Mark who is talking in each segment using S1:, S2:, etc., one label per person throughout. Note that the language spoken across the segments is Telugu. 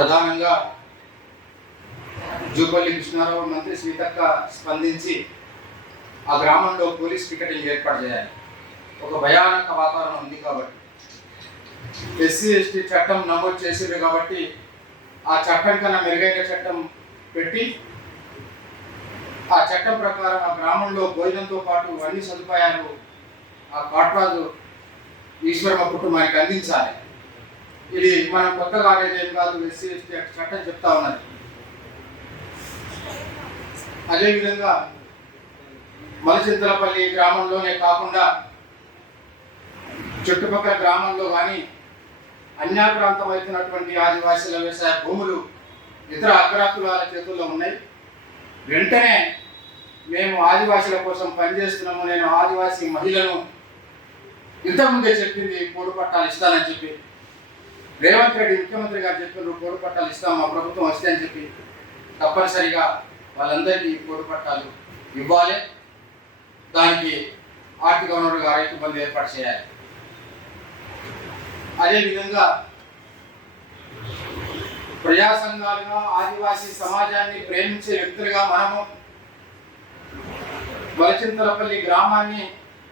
S1: ప్రధానంగా జూపల్లి కృష్ణారావు మంత్రి సీతక్క స్పందించి ఆ గ్రామంలో పోలీస్ పికెటింగ్ ఏర్పాటు చేయాలి. ఒక భయానక వాతావరణం ఉంది కాబట్టి. ఎస్సీ ఎస్టీ చట్టం నమోదు చేసేది కాబట్టి ఆ చట్టం కన్నా మెరుగైన చట్టం పెట్టి ఆ చట్టం ప్రకారం ఆ గ్రామంలో భోజనంతో పాటు అన్ని సదుపాయాలు ఆ కాట్రాజు ఈశ్వరమ్మ కుటుంబానికి అందించాలి. ఇది మనం కొత్తగా ఆడేది ఏం కాదు ఎస్సీ ఎస్టీ యాక్ట్ చట్టం చెప్తా ఉన్నది అదేవిధంగా మలచింతలపల్లి గ్రామంలోనే కాకుండా చుట్టుపక్కల గ్రామంలో కానీ అన్యాక్రాంతమవుతున్నటువంటి ఆదివాసీల వ్యవసాయ భూములు ఇతర అగ్రకులాల చేతుల్లో ఉన్నాయి. వెంటనే మేము ఆదివాసీల కోసం పనిచేస్తున్నాము. నేను ఆదివాసీ మహిళను ఇంతకుముందే చెప్పింది పోడు పట్టాలు ఇస్తానని చెప్పి రేవంత్ రెడ్డి ముఖ్యమంత్రి గారు చెప్పిన కోడి పట్టాలు ఇస్తాం మా ప్రభుత్వం వస్తే అని చెప్పి తప్పనిసరిగా వాళ్ళందరికీ కోడి పట్టాలు ఇవ్వాలి. దానికి ఆర్థిక వనరుగా రైతు బంధు ఏర్పాటు చేయాలి. అదేవిధంగా ప్రజా సంఘాలుగా ఆదివాసీ సమాజాన్ని ప్రేమించే వ్యక్తులుగా మనము బలచింతలపల్లి గ్రామాన్ని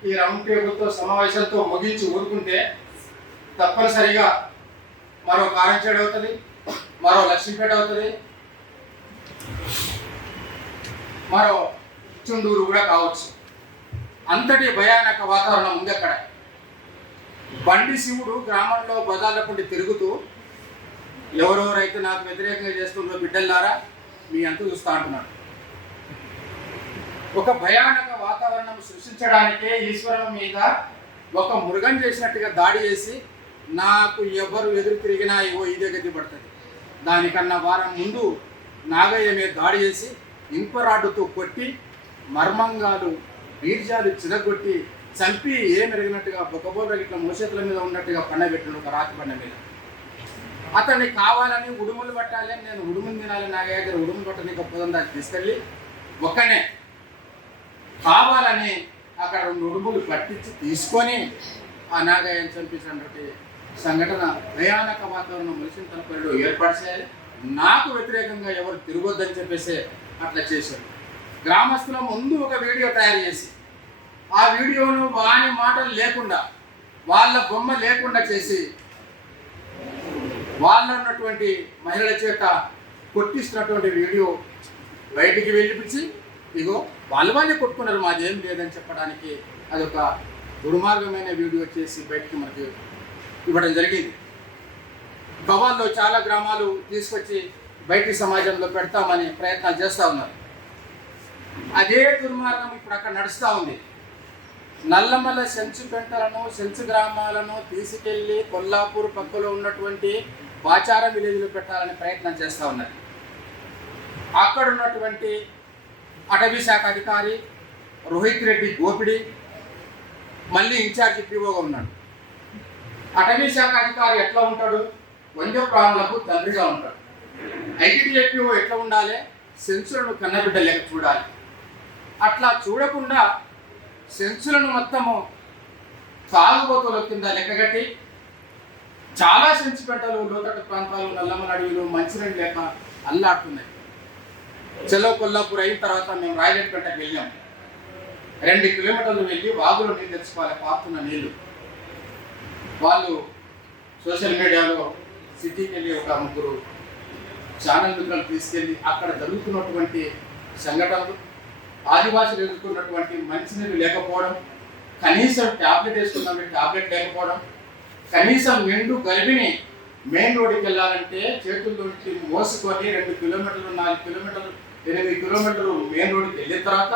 S1: ఈ రౌండ్ టేబుల్తో సమావేశాలతో ముగించి ఊరుకుంటే తప్పనిసరిగా మరో కారంచేడు అవుతుంది మరో లక్ష్మీపేట అవుతుంది మరో చుండూరు కూడా కావచ్చు. అంతటి భయానక వాతావరణం ఉంది అక్కడ. బండి శివుడు గ్రామంలో బజార్ల తిరుగుతూ ఎవరెవరైతే నాకు వ్యతిరేకంగా చేస్తుందో బిడ్డల్లారా మీ అంత చూస్తా అంటున్నాడు. ఒక భయానక వాతావరణం సృష్టించడానికే ఈశ్వరం మీద ఒక మృగం చేసినట్టుగా దాడి చేసి నాకు ఎవరు ఎదురు తిరిగినా ఇవో ఇదే గతి పడుతుంది. దానికన్నా వారం ముందు నాగయ్య మీద దాడి చేసి ఇంపరాడుతో కొట్టి మర్మంగాలు బీర్జాలు చిరగొట్టి చంపి ఏం ఎరిగినట్టుగా బొక్కబోర్ర ఇట్లా మోసేతుల మీద ఉన్నట్టుగా పండబెట్టాడు ఒక రాతి పండ మీద. అతన్ని కావాలని ఉడుములు పట్టాలి అని నేను ఉడుములు తినాలి నాగయ్య దగ్గర ఉడుములు పట్టని గొప్పదని దాన్ని తీసుకెళ్ళి ఒక్కనే కావాలని అక్కడ రెండు ఉడుములు పట్టించి తీసుకొని ఆ నాగయ్యని చంపించినటువంటి సంఘటన భయానక వాతావరణం ములిసిన తలపల్లిలో ఏర్పాటు చేయాలి. నాకు వ్యతిరేకంగా ఎవరు తిరగొద్దని చెప్పేసి అట్లా చేశారు. గ్రామస్తుల ముందు ఒక వీడియో తయారు చేసి ఆ వీడియోను వాని మాటలు లేకుండా వాళ్ళ బొమ్మ లేకుండా చేసి వాళ్ళ ఉన్నటువంటి మహిళల చేత కొట్టిస్తున్నటువంటి వీడియో బయటికి వెళ్ళిపించి ఇగో వాళ్ళు వాళ్ళే కొట్టుకున్నారు మాదేం లేదని చెప్పడానికి అదొక దుర్మార్గమైన వీడియో చేసి బయటికి మనకి ఇవ్వడం జరిగింది. గవాల్లో చాలా గ్రామాలు తీసుకొచ్చి బయటి సమాజంలో పెడతామని ప్రయత్నాలు చేస్తూ ఉన్నారు. అదే దుర్మార్గం ఇప్పుడు అక్కడ నడుస్తూ ఉంది. నల్లమల్ల సెంచు పెంటలను సెంచు గ్రామాలను తీసుకెళ్ళి కొల్లాపూర్ పక్కలో ఉన్నటువంటి బాచారం విలేజ్లో పెట్టాలని ప్రయత్నం చేస్తూ ఉన్నారు. అక్కడ ఉన్నటువంటి అటవీ శాఖ అధికారి రోహిత్ రెడ్డి గోపిడి మళ్ళీ ఇన్ఛార్జ్ పిఓగా ఉన్నాడు. అటవీ శాఖ అధికారి ఎట్లా ఉంటాడు? వన్యప్రాణులకు తండ్రిగా ఉంటాడు. ఐటీడీఎఫ్ఓ ఎట్లా ఉండాలి? సెన్సులను కన్నబిడ్డ లెక్క చూడాలి. అట్లా చూడకుండా సెన్సులను మొత్తము సాగుబోతుల కింద లెక్కగట్టి చాలా సెన్స్ పెట్టలు లోతట్టు ప్రాంతాలు నల్లమల అడవిలు మంచినీళ్ళు లేక అల్లాడుతున్నాయి. చెలో కొల్లాపూర్ అయిన తర్వాత మేము రాయగడ్పేటకి వెళ్ళాం. రెండు కిలోమీటర్లు వెళ్ళి వాగులో నీళ్ళు తెచ్చుకోవాలి పారుతున్న నీళ్ళు వాళ్ళు సోషల్ మీడియాలో సిటీకి వెళ్ళి ఒక ముగ్గురు ఛానల్ మిత్రులు తీసుకెళ్ళి అక్కడ జరుగుతున్నటువంటి సంఘటనలు ఆదివాసులు ఎదుర్కొన్నటువంటి మంచినీళ్ళు లేకపోవడం కనీసం ట్యాబ్లెట్ వేసుకున్నాం ట్యాబ్లెట్ లేకపోవడం కనీసం నిండు గర్భిణి మెయిన్ రోడ్డుకి వెళ్ళాలంటే చేతుల్లో మోసుకొని రెండు కిలోమీటర్లు నాలుగు కిలోమీటర్లు ఎనిమిది కిలోమీటర్లు మెయిన్ రోడ్డుకి వెళ్ళిన తర్వాత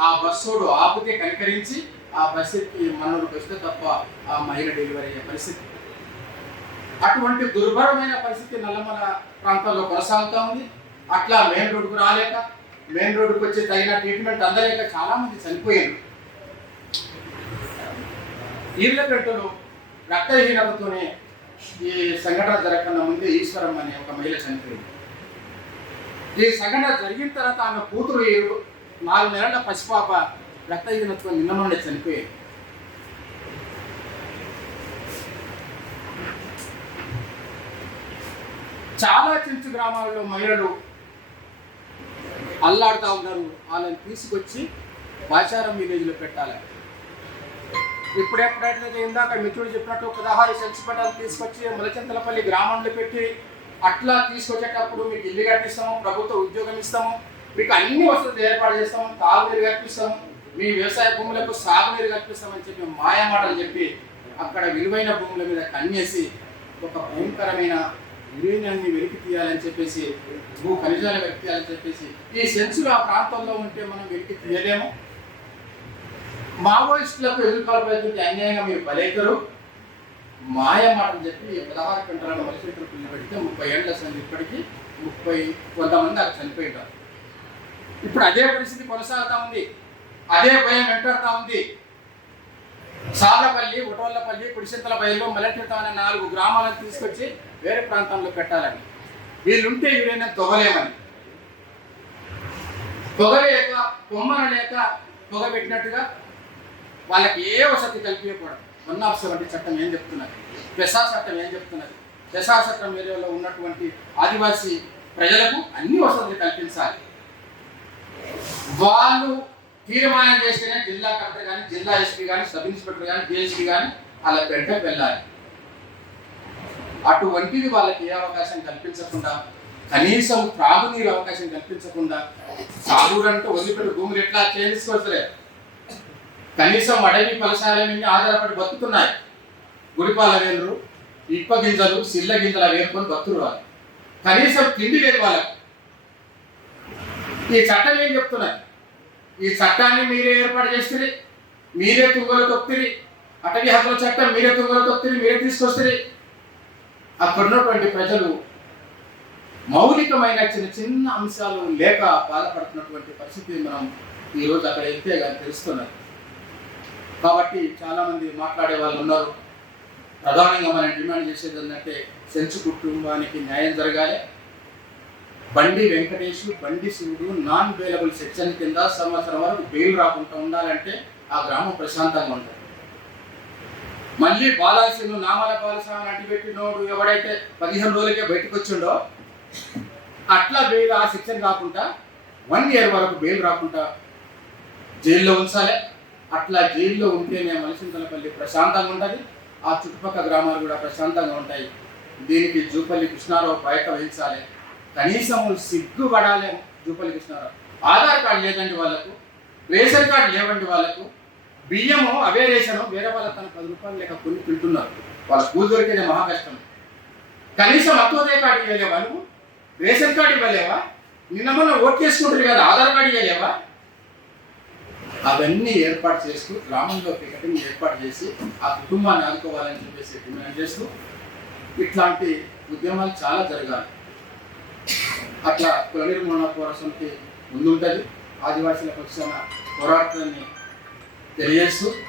S1: ఆ బస్సోడు ఆపితే కనికరించి ఆ పరిస్థితి మనోడికి వస్తే తప్ప ఆ మహిళ డెలివరీ అయ్యే పరిస్థితి. అటువంటి దుర్భరమైన పరిస్థితి నల్లమల ప్రాంతాల్లో కొనసాగుతూ ఉంది. అట్లా మెయిన్ రోడ్డుకు రాలేక మెయిన్ రోడ్డుకు వచ్చి తగిన ట్రీట్మెంట్ అందలేక చాలామంది చనిపోయారు. ఈర్లపెట్టులు రక్తహీనతతోనే ఈ సంఘటన జరగకుండా ముందే ఈశ్వరం అనే ఒక మహిళ చనిపోయింది. ఈ సంఘటన జరిగిన తర్వాత ఆమె కూతురు ఏడు నాలుగు నెలల పసిపాప రక్తహీనతతో నిన్న నుండి చనిపోయింది చాలా చెంచు గ్రామాల్లో మహిళలు అల్లాడుతూ ఉన్నారు. వాళ్ళని తీసుకొచ్చి బాచారం విలేజ్లో పెట్టాలి. ఇప్పుడు ఎప్పుడైతే ఇందాక మిత్రుడు చెప్పినట్టు పదహారు సెన్స్ పట్టాలు తీసుకొచ్చి ములచింతలపల్లి గ్రామంలో పెట్టి అట్లా తీసుకొచ్చేటప్పుడు మీకు ఇల్లు కట్టిస్తాము ప్రభుత్వ ఉద్యోగం ఇస్తాము మీకు అన్ని వసతులు ఏర్పాటు చేస్తాము తాగునీరు కట్టిస్తాము మీ వ్యవసాయ భూములకు సాగునీరు కల్పిస్తామని చెప్పి మాయమాటలు చెప్పి అక్కడ విలువైన భూముల మీద కన్నేసి ఒక భయంకరమైన యురేనియాన్ని వెలికి తీయాలని చెప్పేసి భూ ఖనిజాలు వెలికి తీయాలని చెప్పేసి ఈ సెన్సులు ఆ ప్రాంతంలో ఉంటే మనం వెలికి తీయలేము. మావోయిస్టులకు ఎదుర్కోవాల్సిన అన్యాయంగా మీరు బలైతారు మాయ చెప్పి పదహారు గంటలను మలిసేటర్ పిల్లలు పెడితే ముప్పై ఏళ్ళ సంది ఇప్పటికీ ముప్పై కొంతమంది అక్కడ చనిపోయింటారు. ఇప్పుడు అదే పరిస్థితి కొనసాగుతూ ఉంది. అదే భయం వెంటాడుతూ ఉంది. సాలపల్లి ఉటవల్లపల్లి కుడిసింతల బయలు మలటితం అనే నాలుగు గ్రామాలను తీసుకొచ్చి వేరే ప్రాంతంలో పెట్టాలని. వీళ్ళుంటే వీరైనా తొగలేమని. పొగలేక కొమ్మన లేక పొగ పెట్టినట్టుగా వాళ్ళకి ఏ వసతి కల్పించకూడదు. వన్ ఆఫ్ సెవెంటీ చట్టం ఏం చెప్తున్నది? పెసా చట్టం ఏం చెప్తున్నది? దశా చట్టం ఏరియాలో ఉన్నటువంటి ఆదివాసీ ప్రజలకు అన్ని వసతులు కల్పించాలి. వాళ్ళు తీర్మానం చేస్తేనే జిల్లా కలెక్టర్ కానీ జిల్లా ఎస్పీ కానీ సబ్ ఇన్స్పెక్టర్ కానీ డిఎస్పీ కానీ వాళ్ళ పెట్ట వెళ్ళాలి. అటువంటిది వాళ్ళకి ఏ అవకాశం కల్పించకుండా కనీసం త్రాగునీరు అవకాశం కల్పించకుండా తాగుడంటూ వదిలిపెట్టి భూములు ఎట్లా చేసుకోవట్లేదు కనీసం అడవి ఫలసాల మీద ఆధారపడి బతుకుతున్నాయి. గుడిపాల వేలు ఇప్ప గింజలు సిల్ల గింజలు వేరుకొని వేసుకొని వాళ్ళు కనీసం తిండి లేదు వాళ్ళకి. ఈ చట్టం ఏం చెప్తున్నది? ఈ చట్టాన్ని మీరే ఏర్పాటు చేస్తుంది మీరే తుంగలు తొక్కిరి అటవీ హక్కుల చట్టం మీరే తుంగలు తొక్కిరి మీరే తీసుకొస్తుంది అక్కడ ఉన్నటువంటి ప్రజలు మౌలికమైన చిన్న చిన్న అంశాలు లేక బాధపడుతున్నటువంటి పరిస్థితి మనం ఈరోజు అక్కడ వెళ్తే కానీ తెలుస్తున్నది. కాబట్టి చాలామంది మాట్లాడే వాళ్ళు ఉన్నారు. ప్రధానంగా మనం డిమాండ్ చేసేది ఏంటంటే సెంచు కుటుంబానికి న్యాయం జరగాలి. బండి వెంకటేష్ బండి శివుడు నాన్ బెయిలబుల్ సెక్షన్ కింద సంవత్సరం వరకు బెయిల్ రాకుండా ఉండాలంటే ఆ గ్రామం ప్రశాంతంగా ఉంటుంది. మళ్ళీ బాలాసీను నామాల బాలస్వామిని అడ్డుపెట్టినోడు ఎవడైతే పదిహేను రోజులకే బయటకు వచ్చిండో అట్లా బెయిల్ ఆ సెక్షన్ కాకుండా వన్ ఇయర్ వరకు బెయిల్ రాకుండా జైల్లో ఉంచాలి. అట్లా జైల్లో ఉంటేనే మలసింతలపల్లి ప్రశాంతంగా ఉంటుంది. ఆ చుట్టుపక్కల గ్రామాలు కూడా ప్రశాంతంగా ఉంటాయి. దీనికి జూపల్లి కృష్ణారావు బయట వహించాలి. కనీసం సిగ్గుపడాలి జూపల్లి కృష్ణారావు. ఆధార్ కార్డు లేదండి వాళ్ళకు రేషన్ కార్డు లేవండి వాళ్ళకు బియ్యము అవే రేషను వేరే వాళ్ళకి తన పది రూపాయలు లేక కొన్ని తింటున్నారు. వాళ్ళ స్కూల్ దొరికేదే మహా కష్టం. కనీసం అత్తోదయ కార్డు ఇవ్వలేవా నువ్వు? రేషన్ కార్డు ఇవ్వలేవా? నిన్న మొన్న ఓట్ చేసుకుంటారు కదా ఆధార్ కార్డు ఇవ్వలేవా? అవన్నీ ఏర్పాటు చేస్తూ గ్రామంలో టికెటింగ్ ఏర్పాటు చేసి ఆ కుటుంబాన్ని ఆదుకోవాలని చెప్పేసి డిమాండ్ చేస్తూ ఇట్లాంటి ఉద్యమాలు చాలా జరగాలి. అట్లా కుల నిర్మూలన పోరాటానికి ముందుంటుంది. ఆదివాసీల పక్షాన పోరాటాన్ని తెలియజేస్తూ